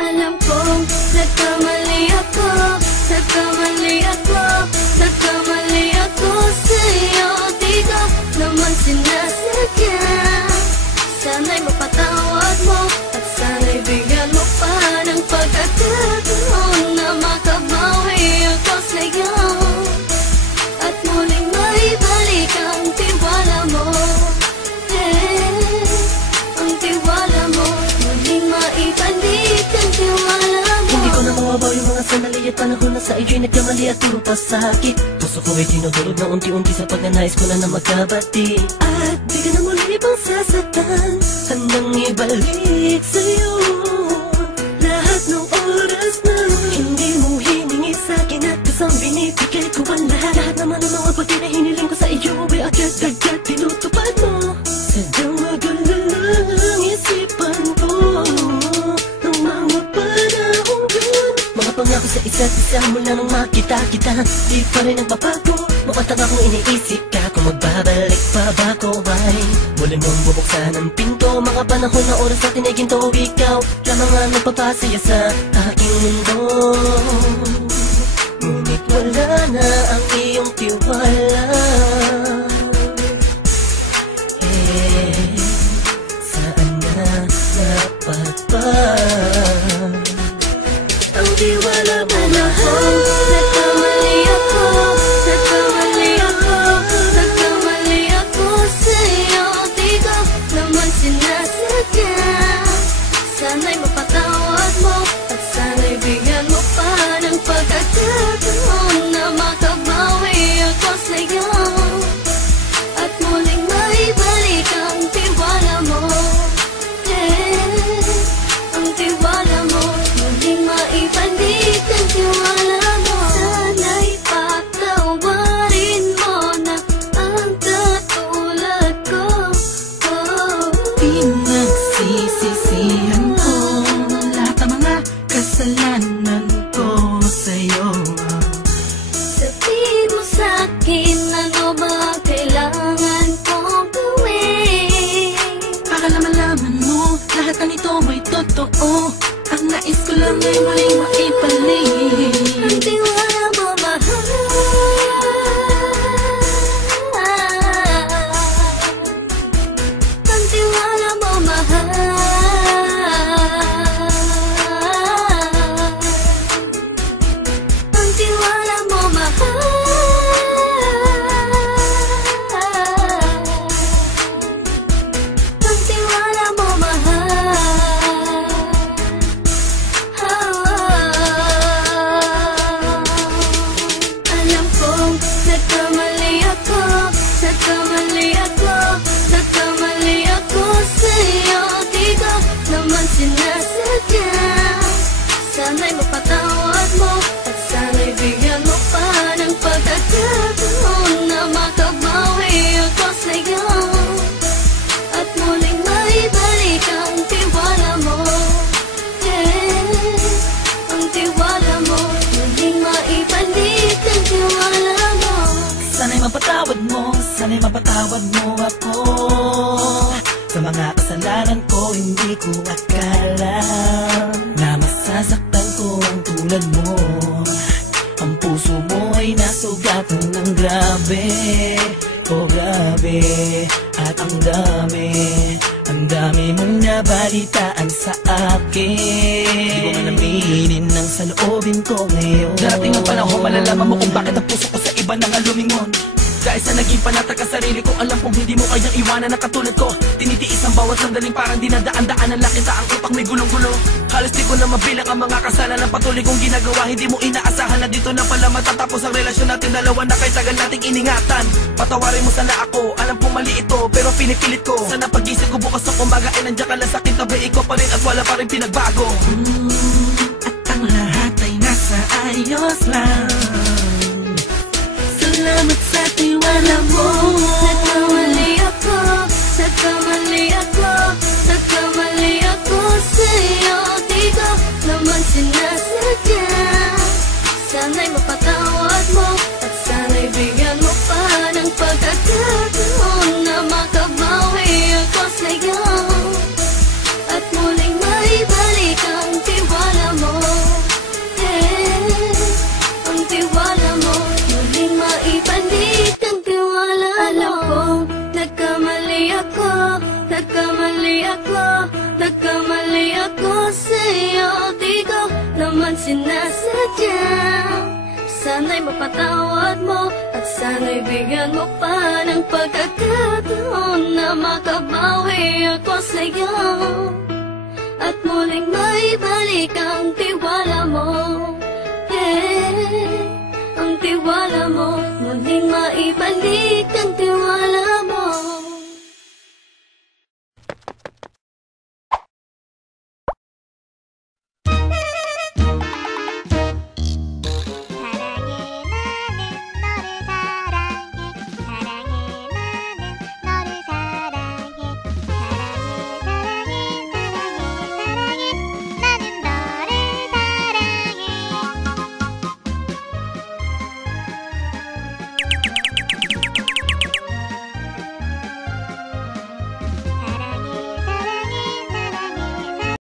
Alam kong nagkamali ako, nagkamali ako, nagkamali ako sa'yo. Di ko naman sinasadya. Sana'y mapatawad mo at sana'y bigyan mo pa ng pagkakataon na makabawi ako sa'yo at muling maibalik ang tiwala mo. Ang tiwala mo, muling maibalik ang tiwala mo. Hindi ko na mawabaw yung mga sandali at panahon na sa iyo'y nagkamali at puro pasakit. Puso ko ay tinutulog na unti-unti sa pagnanais ko na magkabati. At di ka na muli ibang sasaktan, handang ibalik sa'yo lahat ng oras na hindi mo hiningi sa'kin at kusang binibigay ko ang lahat. Lahat naman ng mga bagay na hiniling ko sa iyo ay agad-agad tinutupad mo. Sadyang magulo lang ang isipan ko ng mga panahon yun. Mga pangako sa isa't isa mula nung makita kita, di pa rin nagbabago. Mukhang akong iniisip ka kung magbabalik pa ba ko ay muli mong bubuksan ang pinto. Mga panahon na oras natin ay ginto, ikaw lamang ang nagpapasaya sa aking mundo. Ngunit wala na ang iyong tiwala. Saan na dapat ba ang tiwala mo? Nagkamali ako, nagkamali ako, nagkamali ako sa'yo. Di ko naman sinasadya. Sana'y mapatawad mo at sana'y bigyan mo pa ng pagkakataon na makabawi ako sa'yo at muling maibalik ang tiwala mo. Ang tiwala mo, muling maibalik ang tiwala mo. Sana'y patawarin mo na ang katulad ko. Pinagsisisihan ko lahat ng mga kasalanan ko sa'yo. Sabihin mo sa'kin ano ba kailangan kong gawin Para malaman mo lahat ng ito ay totoo. Ang nais ko lang ay muling maibalik ang tiwala mo, mahal. Ang tiwala mo, mahal. Ang tiwala mo, mahal. Ang tiwala mo, mahal. Alam kong nagkamali ako, nagkamali ako, nagkamali ako sa'yo. Di ko naman sinasadya. Sana'y mapatawad mo at sana'y bigyan mo pa ng pagkakataon na makabawi ako sa'yo at muling maibalik ang tiwala mo. Ang tiwala mo, muling maibalik ang tiwala mo. Sana'y mapatawad mo ako sa mga kasalanan ko. Hindi ko akala na masasaktan ko ang tulad mo. Ang puso mo ay nasugatan ng grabe, oh grabe. At ang dami mong nabalitaan sa akin. Di ko nga naminin ng saloobin ko ngayon. Darating ang panahon, malalaman mo kung bakit ang puso ko sa iba nang lumingon. Dahil sa naging panatag ka sarili ko, alam kong hindi mo kayang iwanan na katulad ko. Tinitiis ang bawat sandaling parang dinadaan-daan ang lakita. Ang utak may gulong-gulo. Halos di ko na mabilang ang mga kasalanan na patuloy kong ginagawa. Hindi mo inaasahan na dito na pala matatapos ang relasyon natin dalawa na kay tagal nating iningatan. Patawarin mo sana ako, alam kong mali ito pero pinipilit ko. Sana pag-isip ko bukas ng umaga ay nandiyan ka lang sa akin, tabi ko pa rin at wala pa rin pinagbago. At ang lahat ay nasa ayos lang. Salamat sa tiwala mo. Nagkamali ako, nagkamali ako, nagkamali ako sa'yo. Di ko naman sinasadya. Sana'y mapatawad mo at sana'y bigyan mo pa ng pagkakataon na makabawi ako sa'yo at muling maibalik ang tiwala sinasadya. Sana'y mapatawad mo at sana'y bigyan mo pa ng pagkakataon na makabawi ako sa'yo at muling maibalik ang tiwala mo. Ang tiwala mo muling maibalik.